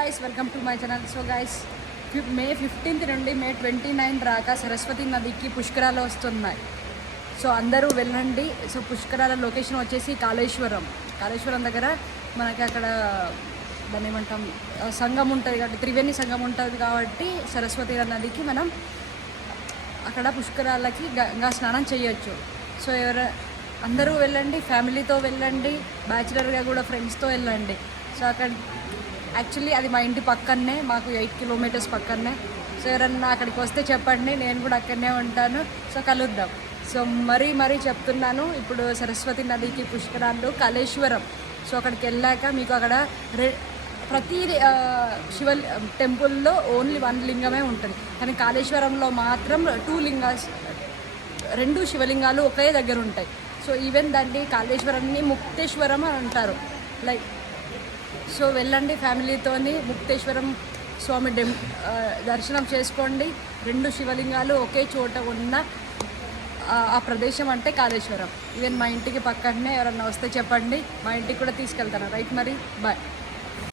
guys, welcome to my channel. So guys, May 15th నుండి మే 29 రాక సరస్వతి నదికి పుష్కరాలు వస్తున్నాయి. సో అందరూ వెళ్ళండి. సో పుష్కరాల లొకేషన్ వచ్చేసి కాళేశ్వరం దగ్గర మనకి అక్కడ దాన్ని ఏమంటాం సంఘం ఉంటుంది కాబట్టి త్రివేణి సంఘం ఉంటుంది కాబట్టి సరస్వతి నదికి మనం అక్కడ పుష్కరాలకి గంగా స్నానం చేయొచ్చు. సో అందరూ వెళ్ళండి, ఫ్యామిలీతో వెళ్ళండి, బ్యాచిలర్గా కూడా ఫ్రెండ్స్తో వెళ్ళండి. సో అక్కడ యాక్చువల్లీ అది మా ఇంటి పక్కనే, మాకు 8 kilometers పక్కనే. సో ఎవరన్నా అక్కడికి వస్తే చెప్పండి, నేను కూడా అక్కడనే ఉంటాను. సో కలుద్దాం. సో మరీ చెప్తున్నాను, ఇప్పుడు సరస్వతి నదికి పుష్కరాలు కాళేశ్వరం. సో అక్కడికి వెళ్ళాక మీకు అక్కడ ప్రతి శివ టెంపుల్లో ఓన్లీ 1 లింగమే ఉంటుంది, కానీ కాళేశ్వరంలో మాత్రం 2 లింగాలు, 2 శివలింగాలు ఒకే దగ్గర ఉంటాయి. సో ఈవెన్ దాన్ని కాళేశ్వరాన్ని ముక్తేశ్వరం అని అంటారు. లైక్ సో వెళ్ళండి ఫ్యామిలీతోని, ముక్తేశ్వరం స్వామి దర్శనం చేసుకోండి. 2 శివలింగాలు ఒకే చోట ఉన్న ఆ ప్రదేశం అంటే కాళేశ్వరం. ఈవెన్ మా ఇంటికి పక్కనే ఎవరన్నా వస్తే చెప్పండి, మా ఇంటికి కూడా తీసుకెళ్తాను. రైట్, మరి బాయ్.